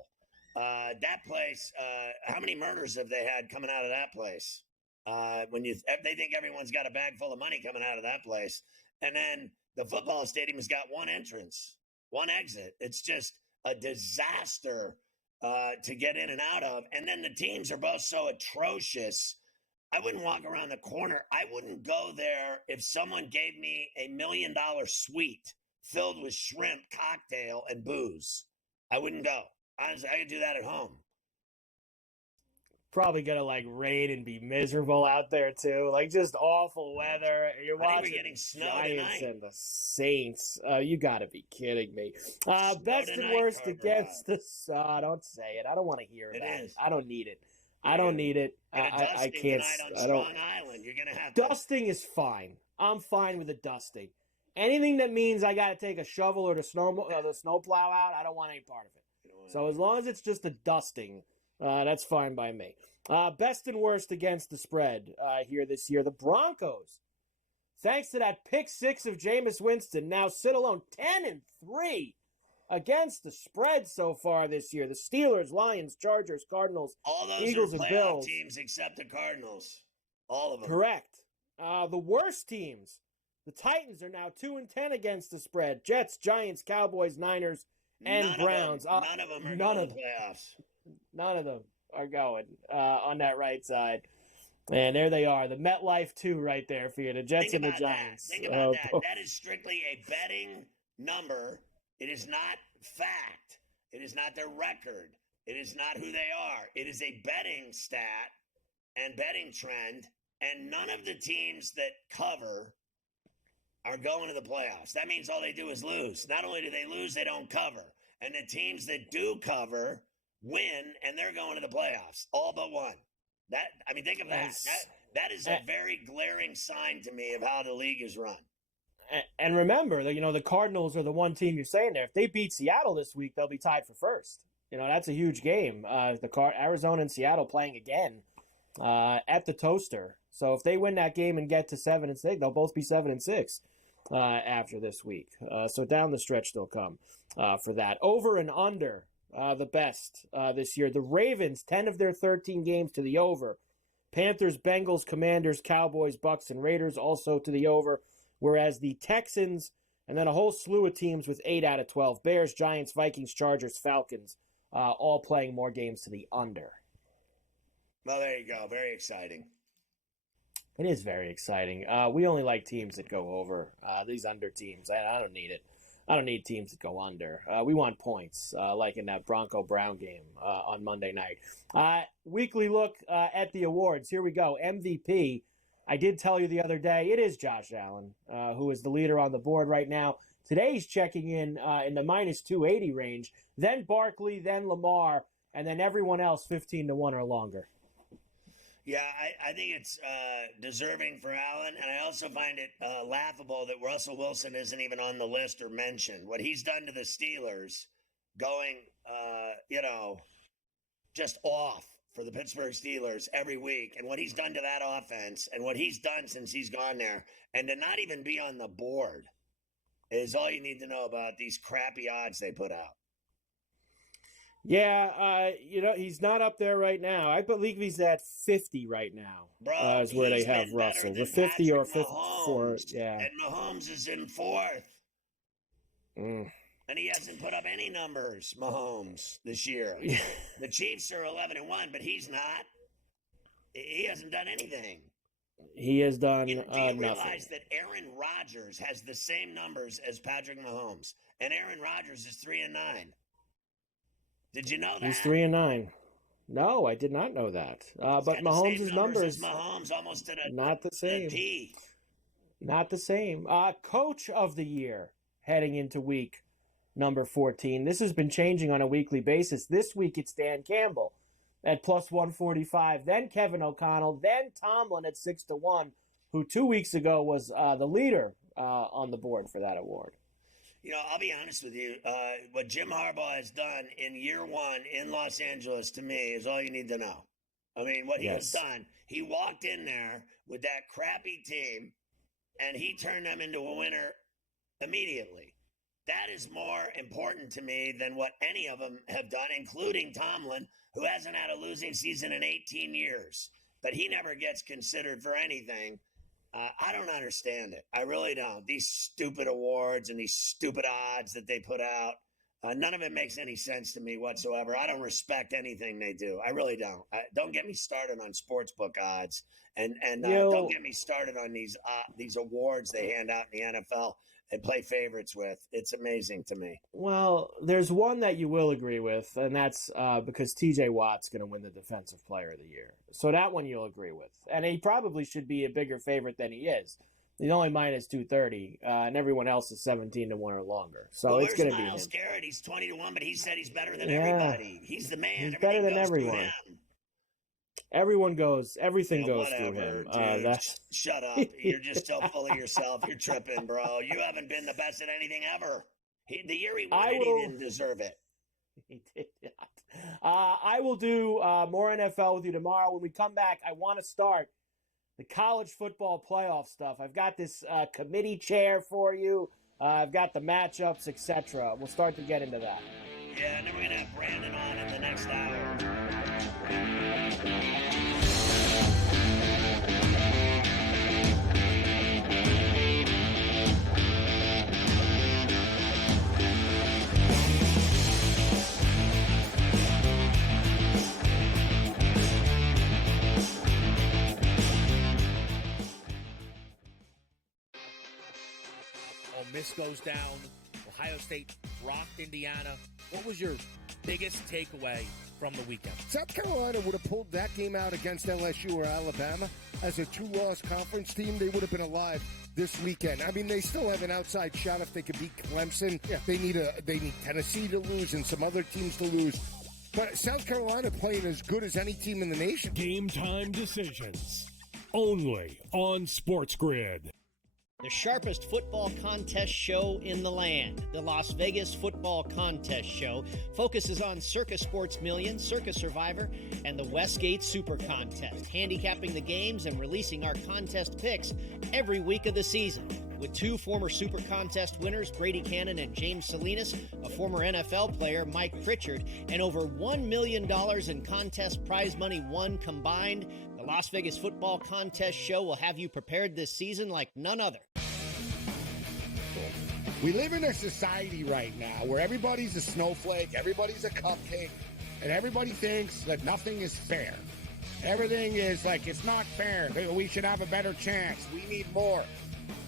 That place, how many murders have they had coming out of that place? They think everyone's got a bag full of money coming out of that place. And then the football stadium has got one entrance, one exit. It's just a disaster to get in and out of. And then the teams are both so atrocious. I wouldn't walk around the corner. I wouldn't go there if someone gave me $1 million suite filled with shrimp, cocktail, and booze. I wouldn't go. Honestly, I could do that at home. Probably gonna rain and be miserable out there too. Just awful weather. You're watching Giants and the Saints. You gotta be kidding me. Best and worst against the don't say it. I don't want to hear about it. I don't need it. I don't need it. I can't. I don't. Island. You're gonna have dusting is fine. I'm fine with the dusting. Anything that means I got to take a shovel or the snowplow out, I don't want any part of it. So as long as it's just a dusting, that's fine by me. Best and worst against the spread here this year. The Broncos, thanks to that pick 6 of Jameis Winston, now sit alone 10-3 against the spread so far this year. The Steelers, Lions, Chargers, Cardinals, all those Eagles, are and Bills teams except the Cardinals. All of them. Correct. The worst teams. The Titans are now 2-10 against the spread. Jets, Giants, Cowboys, Niners, and Browns. None of them are going to playoffs. None of them are going on that right side. And there they are. The MetLife 2 right there for you. The Jets and the Giants. Think about that. That is strictly a betting number. It is not fact. It is not their record. It is not who they are. It is a betting stat and betting trend. And none of the teams that cover are going to the playoffs. That means all they do is lose. Not only do they lose, they don't cover. And the teams that do cover win, and they're going to the playoffs, all but one. Think of that. That is a very glaring sign to me of how the league is run. And remember, the Cardinals are the one team you're saying there. If they beat Seattle this week, they'll be tied for first. That's a huge game. Arizona and Seattle playing again at the Toaster. So if they win that game and get to 7-6, they'll both be 7-6 after this week. So down the stretch they'll come for that. Over and under the best this year. The Ravens, 10 of their 13 games to the over. Panthers, Bengals, Commanders, Cowboys, Bucks, and Raiders also to the over. Whereas the Texans, and then a whole slew of teams with 8 out of 12. Bears, Giants, Vikings, Chargers, Falcons, all playing more games to the under. Well, there you go. Very exciting. It is very exciting. We only like teams that go over. These under teams, I don't need it. I don't need teams that go under. We want points, like in that Bronco-Brown game on Monday night. Weekly look at the awards. Here we go. MVP. I did tell you the other day, it is Josh Allen, who is the leader on the board right now. Today he's checking in the minus 280 range. Then Barkley, then Lamar, and then everyone else 15-1 or longer. Yeah, I think it's deserving for Allen, and I also find it laughable that Russell Wilson isn't even on the list or mentioned. What he's done to the Steelers, going, just off for the Pittsburgh Steelers every week, and what he's done to that offense, and what he's done since he's gone there, and to not even be on the board is all you need to know about these crappy odds they put out. Yeah, he's not up there right now. I believe he's at 50 right now. Bro, is where they have Russell. The 50 or 54. Yeah. And Mahomes is in fourth. Mm. And he hasn't put up any numbers, Mahomes, this year. The Chiefs are 11-1, but he's not. He hasn't done anything. He has done do you nothing. realize that Aaron Rodgers has the same numbers as Patrick Mahomes? And Aaron Rodgers is 3-9. Did you know that? He's 3-9. No, I did not know that. But Mahomes' numbers, Mahomes almost did not the same. Not the same. Coach of the year heading into week number 14. This has been changing on a weekly basis. This week it's Dan Campbell at plus 145, then Kevin O'Connell, then Tomlin at 6-1, who 2 weeks ago was the leader on the board for that award. I'll be honest with you. What Jim Harbaugh has done in year one in Los Angeles, to me, is all you need to know. I mean, what he has done, he walked in there with that crappy team, and he turned them into a winner immediately. That is more important to me than what any of them have done, including Tomlin, who hasn't had a losing season in 18 years. But he never gets considered for anything. I don't understand it. I really don't. These stupid awards and these stupid odds that they put out, none of it makes any sense to me whatsoever. I don't respect anything they do. I really don't. Don't get me started on sportsbook odds, and don't get me started on these awards they hand out in the NFL and play favorites with. It's amazing to me. Well, there's one that you will agree with, and that's because TJ Watt's going to win the Defensive Player of the Year. So that one you'll agree with. And he probably should be a bigger favorite than he is. He's only minus 230, and everyone else is 17-1 or longer. So it's going to be him. Myles Garrett? He's 20-1, but he said he's better than everybody. He's the man. He's better than everyone. Everything goes through him. Shut up. You're just so full of yourself. You're tripping, bro. You haven't been the best at anything ever. The year he won he didn't deserve it. He did not. I will do more NFL with you tomorrow. When we come back, I want to start the college football playoff stuff. I've got this committee chair for you. I've got the matchups, etc. We'll start to get into that. Yeah, and then we're going to have Brandon on in the next hour. Miss goes down. Ohio State rocked Indiana. What was your biggest takeaway from the weekend? South Carolina would have pulled that game out against LSU or Alabama as a two-loss conference team. They would have been alive this weekend. I mean, they still have an outside shot if they could beat Clemson. Yeah. They need Tennessee to lose and some other teams to lose. But South Carolina playing as good as any team in the nation. Game time decisions. Only on Sports Grid. The sharpest football contest show in the land, the Las Vegas Football Contest Show, focuses on Circus Sports Million, Circus Survivor, and the Westgate Super Contest, handicapping the games and releasing our contest picks every week of the season. With two former Super Contest winners, Brady Cannon and James Salinas, a former NFL player, Mike Pritchard, and over $1 million in contest prize money won combined, the Las Vegas Football Contest Show will have you prepared this season like none other. We live in a society right now where everybody's a snowflake, everybody's a cupcake, and everybody thinks that nothing is fair. Everything is like, it's not fair. We should have a better chance. We need more.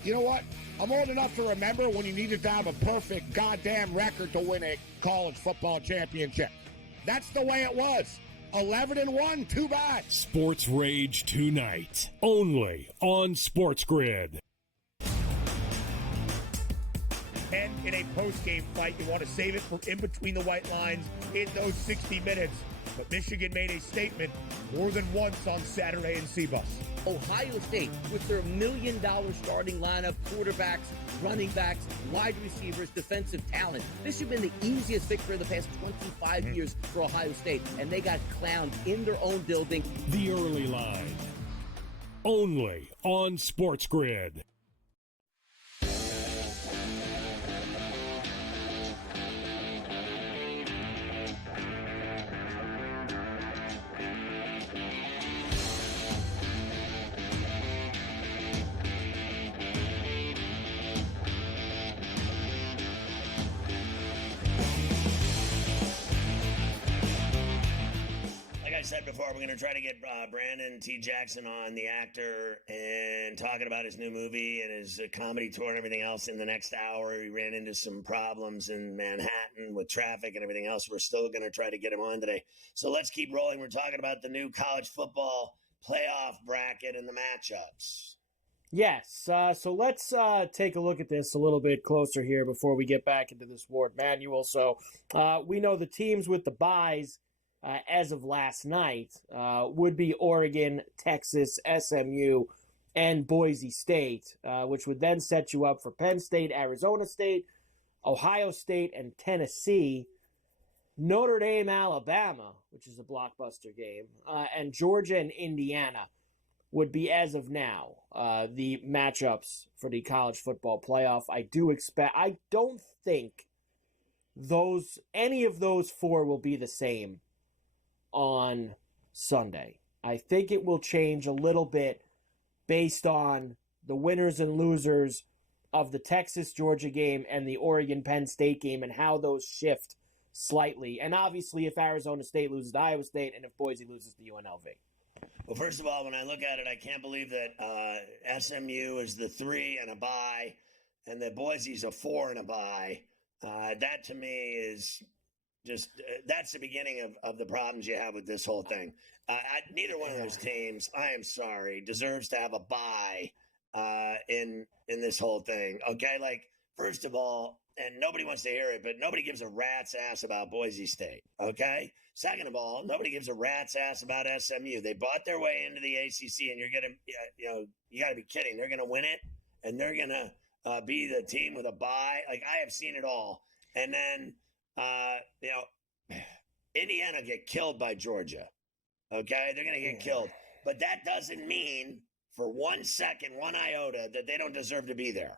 You know what? I'm old enough to remember when you needed to have a perfect goddamn record to win a college football championship. That's the way it was. 11-1, too bad. Sports Rage tonight, only on Sports Grid. And in a post-game fight, you want to save it for in between the white lines in those 60 minutes. But Michigan made a statement more than once on Saturday in Cbus. Ohio State, with their $1 million starting lineup, quarterbacks, running backs, wide receivers, defensive talent. This should have been the easiest victory of the past 25 years for Ohio State, and they got clowned in their own building. The early line, only on Sports Grid. I said before, we're going to try to get Brandon T. Jackson on, the actor, and talking about his new movie and his comedy tour and everything else in the next hour. He ran into some problems in Manhattan with traffic and everything else. We're still going to try to get him on today. So let's keep rolling. We're talking about the new college football playoff bracket and the matchups. Yes, so let's take a look at this a little bit closer here before we get back into this Ward manual. So we know the teams with the byes as of last night would be Oregon, Texas, SMU, and Boise State, which would then set you up for Penn State, Arizona State, Ohio State, and Tennessee, Notre Dame, Alabama, which is a blockbuster game, and Georgia and Indiana would be, as of now, the matchups for the college football playoff. I don't think any of those four will be the same on Sunday. I think it will change a little bit based on the winners and losers of the Texas-Georgia game and the Oregon-Penn State game and how those shift slightly. And obviously if Arizona State loses to Iowa State and if Boise loses to UNLV. Well, first of all, when I look at it, I can't believe that SMU is the 3 and a bye and that Boise's a 4 and a bye. That to me is just that's the beginning of the problems you have with this whole thing. Neither one of those teams, I am sorry, deserves to have a bye in this whole thing. Okay, like first of all, and nobody wants to hear it, but nobody gives a rat's ass about Boise State. Okay. Second of all, nobody gives a rat's ass about SMU. They bought their way into the ACC, and you're gonna, you got to be kidding. They're gonna win it, and they're gonna be the team with a bye. Like I have seen it all, and then. Indiana get killed by Georgia. Okay, they're going to get killed. But that doesn't mean for 1 second, 1 iota, that they don't deserve to be there.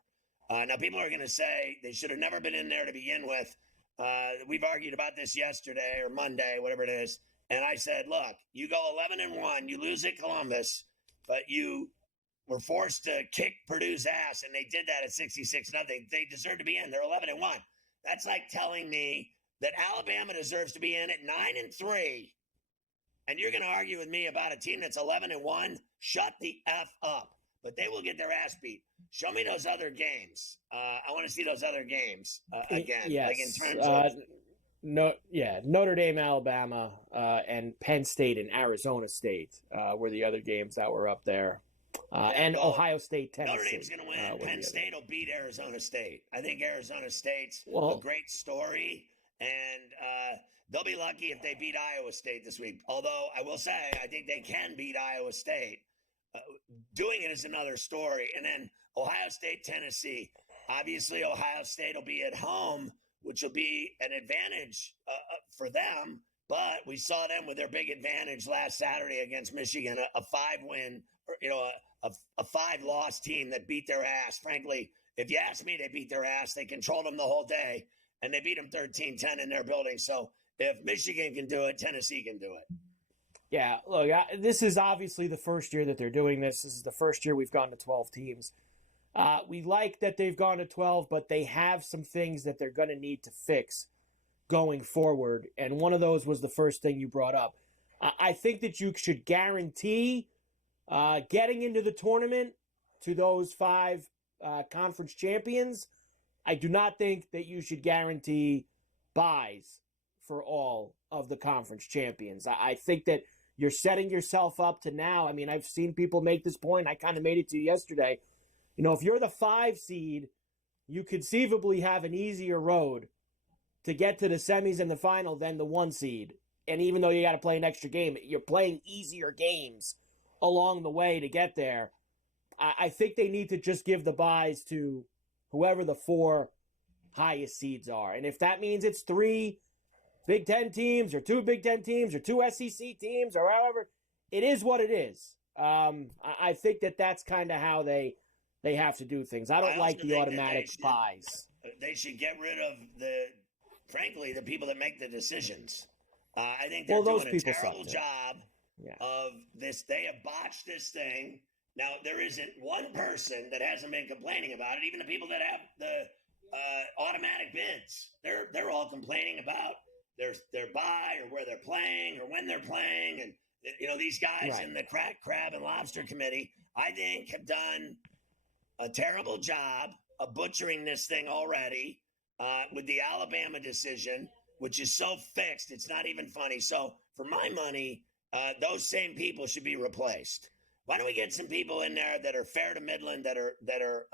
Now, people are going to say they should have never been in there to begin with. We've argued about this yesterday or Monday, whatever it is. And I said, look, you go 11-1, you lose at Columbus, but you were forced to kick Purdue's ass, and they did that at 66-0. They deserve to be in. They're 11-1. That's like telling me that Alabama deserves to be in at 9-3, and you're going to argue with me about a team that's 11-1? Shut the F up. But they will get their ass beat. Show me those other games. I want to see those other games again. Yes. Like in terms of Notre Dame, Alabama, and Penn State and Arizona State were the other games that were up there. And Ohio State, Tennessee. Notre Dame's going to win. Penn State will beat Arizona State. I think Arizona State's a great story, and they'll be lucky if they beat Iowa State this week. Although I will say, I think they can beat Iowa State. Doing it is another story. And then Ohio State, Tennessee. Obviously, Ohio State will be at home, which will be an advantage for them. But we saw them with their big advantage last Saturday against Michigan, a 5-win, a 5-loss team that beat their ass. Frankly, if you ask me, they beat their ass. They controlled them the whole day, and they beat them 13-10 in their building. So if Michigan can do it, Tennessee can do it. Yeah, look, this is obviously the first year that they're doing this. This is the first year we've gone to 12 teams. We like that they've gone to 12, but they have some things that they're going to need to fix going forward. And one of those was the first thing you brought up. I think that you should guarantee getting into the tournament to those 5 conference champions. I do not think that you should guarantee buys for all of the conference champions. I think that you're setting yourself up to now. I mean, I've seen people make this point. I kind of made it to you yesterday. You know, if you're the 5 seed, you conceivably have an easier road to get to the semis and the final than the 1 seed. And even though you got to play an extra game, you're playing easier games along the way to get there. I think they need to just give the buys to whoever the 4 highest seeds are. And if that means it's 3 Big Ten teams or 2 Big Ten teams or 2 SEC teams or however, it is what it is. I think that that's kind of how they have to do things. I don't like the automatic buys. They should get rid of frankly, the people that make the decisions. I think they're doing a terrible job of this. They have botched this thing. Now, there isn't one person that hasn't been complaining about it. Even the people that have the automatic bids, they're all complaining about their buy or where they're playing or when they're playing. And, you know, these guys in the Crack, Crab, and Lobster Committee, I think, have done a terrible job of butchering this thing already with the Alabama decision, which is so fixed, it's not even funny. So, for my money, those same people should be replaced. Why don't we get some people in there that are fair to Midland, that are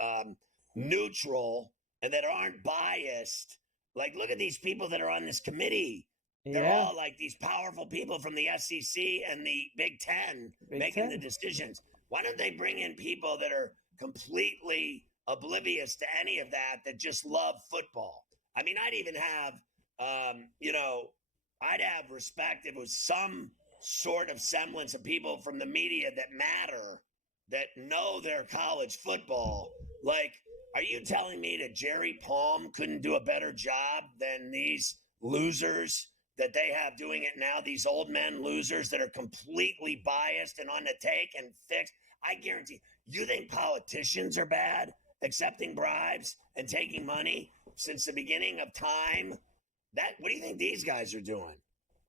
neutral, and that aren't biased? Like, look at these people that are on this committee. They're all like these powerful people from the SEC and the Big Ten making the decisions. Why don't they bring in people that are completely oblivious to any of that just love football? I mean, I'd even have, I'd have respect if it was some sort of semblance of people from the media that matter, that know their college football. Like, are you telling me that Jerry Palm couldn't do a better job than these losers that they have doing it now? These old men losers that are completely biased and on the take and fixed. I guarantee. You think politicians are bad, accepting bribes and taking money since the beginning of time? What do you think these guys are doing?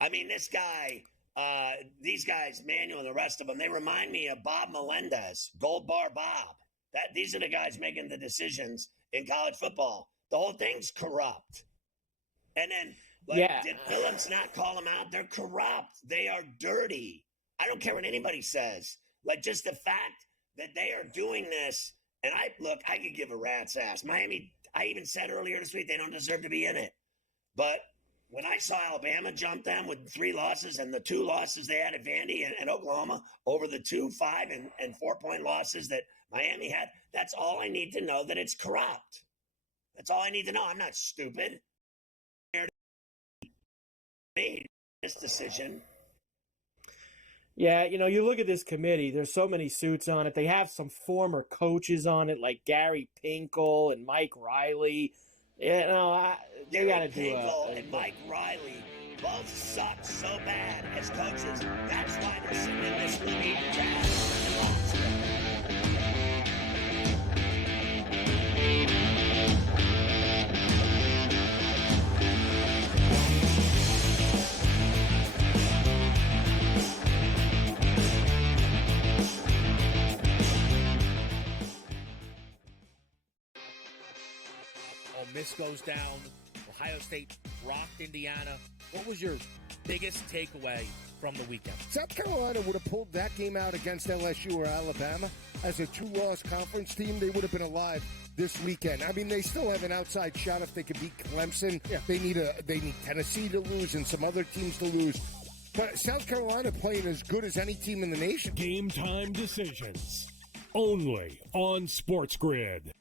I mean, these guys, Manuel and the rest of them, they remind me of Bob Melendez, Gold Bar Bob. These are the guys making the decisions in college football. The whole thing's corrupt. And then, did Phillips not call them out? They're corrupt. They are dirty. I don't care what anybody says. Like, just the fact that they are doing this, and I could give a rat's ass. Miami, I even said earlier this week, they don't deserve to be in it. But when I saw Alabama jump them with 3 losses and the 2 losses they had at Vandy and Oklahoma over the 2, 5, and 4-point losses that Miami had, that's all I need to know, that it's corrupt. That's all I need to know. I'm not stupid. Made this decision. Yeah, you look at this committee, there's so many suits on it. They have some former coaches on it, like Gary Pinkel and Mike Riley. They got to do Pinkel and Mike Riley both suck so bad as coaches. That's why they're sitting in this league. Miss goes down. Ohio State rocked Indiana. What was your biggest takeaway from the weekend? South Carolina would have pulled that game out against LSU or Alabama. as a 2-loss conference team, they would have been alive this weekend. I mean, they still have an outside shot if they could beat Clemson. Yeah. They need Tennessee to lose and some other teams to lose. But South Carolina playing as good as any team in the nation. Game time decisions. Only on Sports Grid.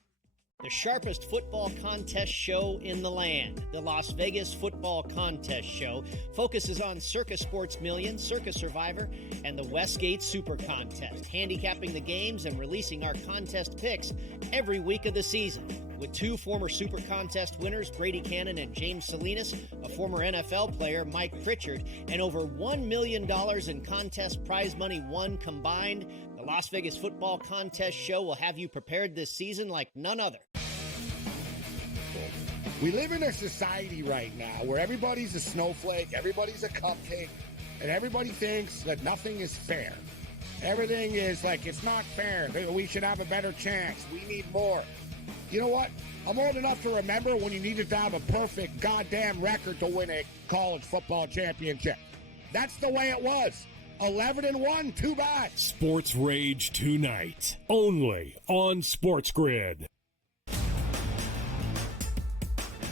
The sharpest football contest show in the land, the Las Vegas Football Contest Show, focuses on Circus Sports Million, Circus Survivor, and the Westgate Super Contest, handicapping the games and releasing our contest picks every week of the season. With 2 former Super Contest winners, Brady Cannon and James Salinas, a former NFL player, Mike Pritchard, and over $1 million in contest prize money won combined, the Las Vegas Football Contest Show will have you prepared this season like none other. We live in a society right now where everybody's a snowflake, everybody's a cupcake, and everybody thinks that nothing is fair. Everything is like, it's not fair. We should have a better chance. We need more. You know what? I'm old enough to remember when you needed to have a perfect goddamn record to win a college football championship. That's the way it was. 11-1, too bad. Sports Rage tonight, only on Sports Grid.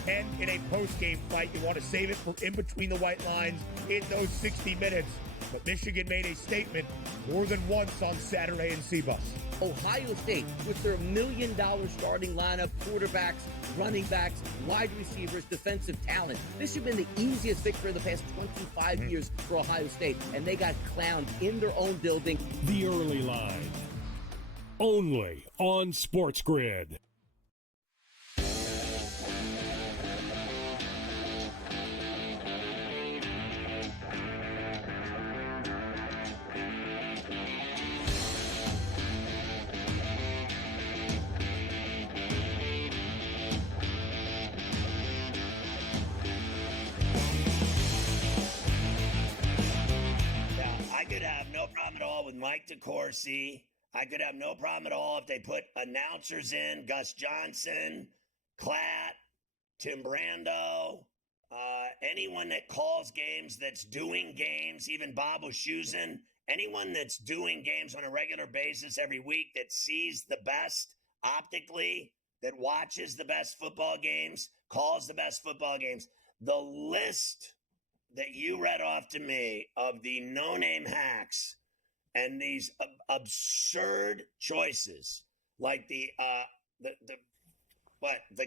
And in a post-game fight, you want to save it for in between the white lines in those 60 minutes. But Michigan made a statement more than once on Saturday in Cbus. Ohio State, with their $1 million starting lineup, quarterbacks, running backs, wide receivers, defensive talent. This should have been the easiest victory of the past 25 years for Ohio State, and they got clowned in their own building. The Early Line, only on Sports Grid. With Mike DeCourcy. I could have no problem at all if they put announcers in, Gus Johnson, Klatt, Tim Brando, anyone that calls games, that's doing games, even Bob Wischusen, anyone that's doing games on a regular basis every week that sees the best optically, that watches the best football games, calls the best football games. The list that you read off to me of the no-name hacks and these absurd choices, like the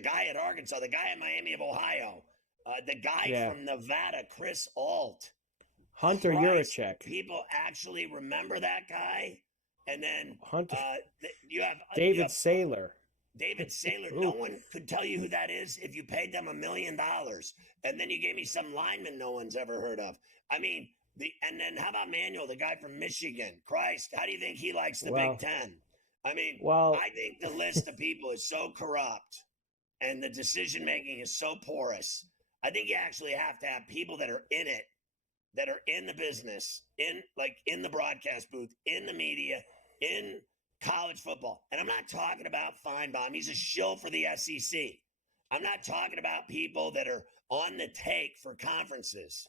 guy at Arkansas, the guy at Miami of Ohio, the guy from Nevada, Chris Alt, Hunter Yurachek. People actually remember that guy, and then you have David Saylor. David Saylor. No one could tell you who that is if you paid them $1 million, and then you gave me some lineman no one's ever heard of. I mean. And then how about Manuel, the guy from Michigan? Christ, how do you think he likes the Big Ten? I mean, I think the list of people is so corrupt and the decision-making is so porous. I think you actually have to have people that are in it, that are in the business, in the broadcast booth, in the media, in college football. And I'm not talking about Feinbaum. He's a shill for the SEC. I'm not talking about people that are on the take for conferences.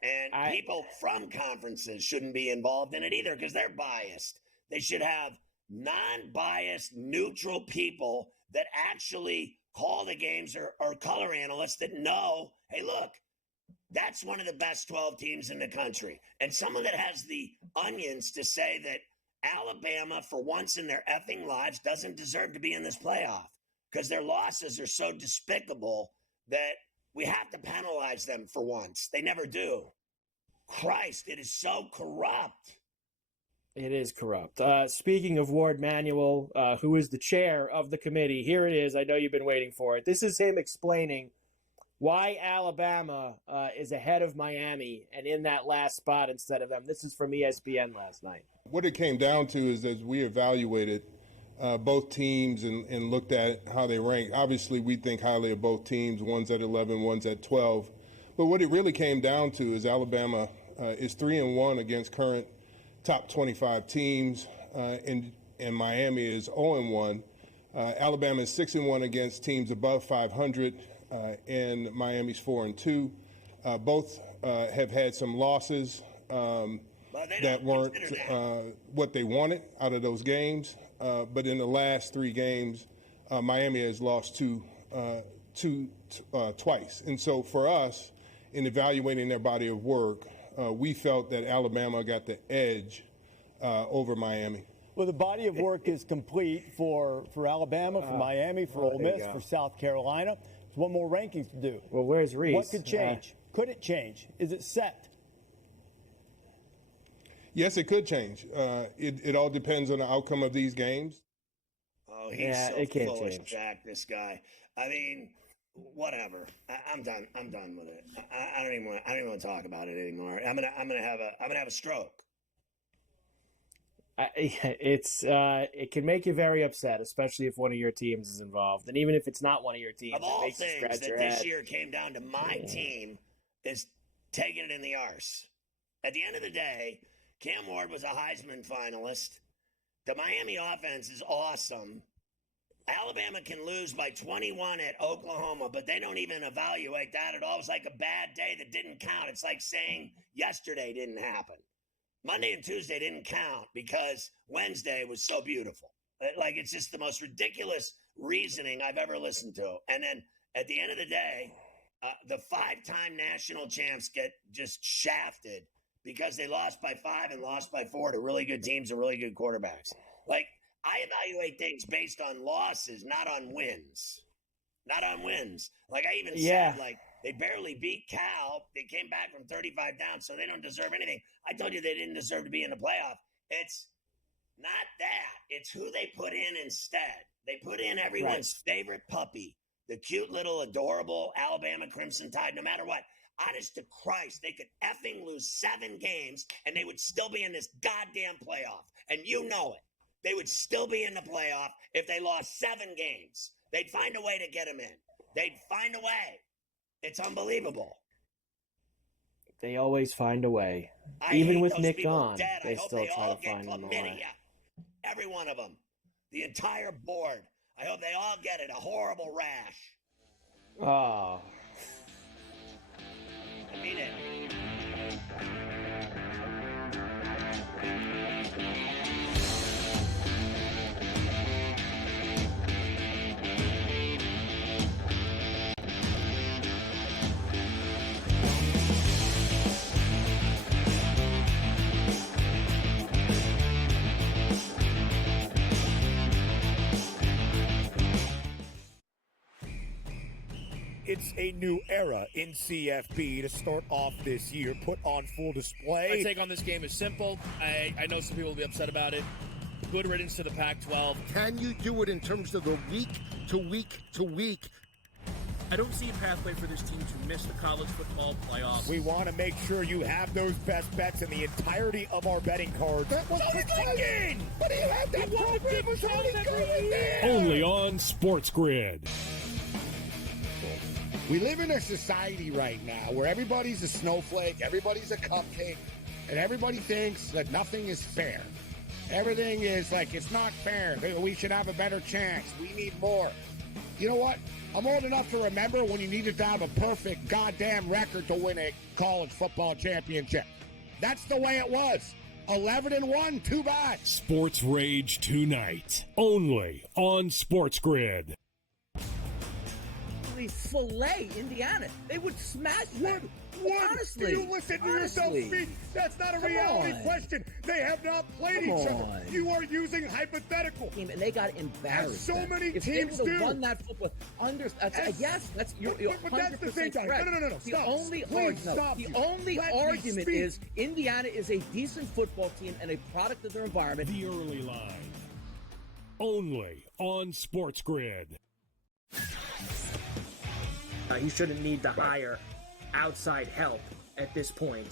And people from conferences shouldn't be involved in it either because they're biased. They should have non-biased, neutral people that actually call the games or color analysts that know, hey, look, that's one of the best 12 teams in the country. And someone that has the onions to say that Alabama, for once in their effing lives, doesn't deserve to be in this playoff because their losses are so despicable that we have to penalize them for once. They never do. Christ, it is so corrupt. It is corrupt. Speaking of Ward Manuel, who is the chair of the committee, here it is. I know you've been waiting for it. This is him explaining why Alabama is ahead of Miami and in that last spot instead of them. This is from ESPN last night. What it came down to is as we evaluated both teams and looked at how they rank. Obviously, we think highly of both teams. One's at 11, one's at 12. But what it really came down to is Alabama is 3-1 against current top 25 teams, and Miami is 0-1. Alabama is 6-1 against teams above 500, and Miami's 4-2. Both have had some losses that weren't what they wanted out of those games. but in the last 3 games, Miami has lost twice. And so for us, in evaluating their body of work, we felt that Alabama got the edge over Miami. Well, the body of work is complete for Alabama, for Miami, for Ole Miss, for South Carolina. There's one more rankings to do. Well, where's Reese? What could change? Could it change? Is it set? Yes, it could change. It all depends on the outcome of these games. Oh, he's it so can't full of change. Jack, this guy. I mean, whatever. I'm done. I'm done with it. I don't even want to talk about it anymore. I'm gonna have a stroke. It can make you very upset, especially if one of your teams is involved, and even if it's not one of your teams, Of all it makes you things scratch that your this head. year came down to my team is taking it in the arse. At the end of the day, Cam Ward was a Heisman finalist. The Miami offense is awesome. Alabama can lose by 21 at Oklahoma, but they don't even evaluate that at all. It was like a bad day that didn't count. It's like saying yesterday didn't happen. Monday and Tuesday didn't count because Wednesday was so beautiful. Like, it's just the most ridiculous reasoning I've ever listened to. And then at the end of the day, the 5-time national champs get just shafted because they lost by 5 and lost by 4 to really good teams and really good quarterbacks. Like, I evaluate things based on losses, not on wins. Not on wins. Like I even said, like, they barely beat Cal. They came back from 35 down, so they don't deserve anything. I told you they didn't deserve to be in the playoff. It's not that. It's who they put in instead. They put in everyone's favorite puppy, the cute little adorable Alabama Crimson Tide, no matter what. Honest to Christ, they could effing lose 7 games and they would still be in this goddamn playoff. And you know it. They would still be in the playoff if they lost 7 games. They'd find a way to get them in. They'd find a way. It's unbelievable. They always find a way. I Even hate with those Nick people gone, dead. they I hope still they try all to get find them a way. chlamydia. Every one of them. The entire board. I hope they all get it. A horrible rash. Oh. I mean it. It's a new era in CFB to start off this year, put on full display. My take on this game is simple. I know some people will be upset about it. Good riddance to the Pac-12. Can you do it in terms of the week to week to week? I don't see a pathway for this team to miss the college football playoffs. We want to make sure you have those best bets in the entirety of our betting cards. That was thinking! But you had that program was already going there! Only on Sports Grid. We live in a society right now where everybody's a snowflake, everybody's a cupcake, and everybody thinks that nothing is fair. Everything is like, it's not fair. We should have a better chance. We need more. You know what? I'm old enough to remember when you needed to have a perfect goddamn record to win a college football championship. That's the way it was. 11-1, too bad. Sports Rage tonight. Only on Sports Grid. Fillet Indiana. They would smash them. Honestly, do you listen to yourself speak? That's not a reality question. They have not played each other. You are using hypothetical. Team, and they got embarrassed. As so many if teams they would have do. won that football, yes, that's you're but that's the same 100% time. correct. No. The Stop. only Please stop. the only Let me argument speak. is Indiana is a decent football team and a product of their environment. The early line. Only on Sports Grid. He shouldn't need to hire outside help at this point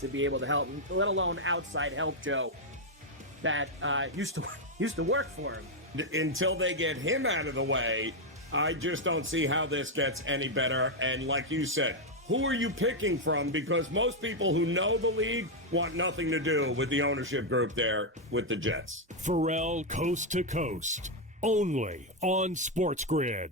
to be able to help, let alone outside help, Joe, that used to work for him. Until they get him out of the way, I just don't see how this gets any better. And like you said, who are you picking from? Because most people who know the league want nothing to do with the ownership group there with the Jets. Pharrell Coast to Coast. Only on Sports Grid.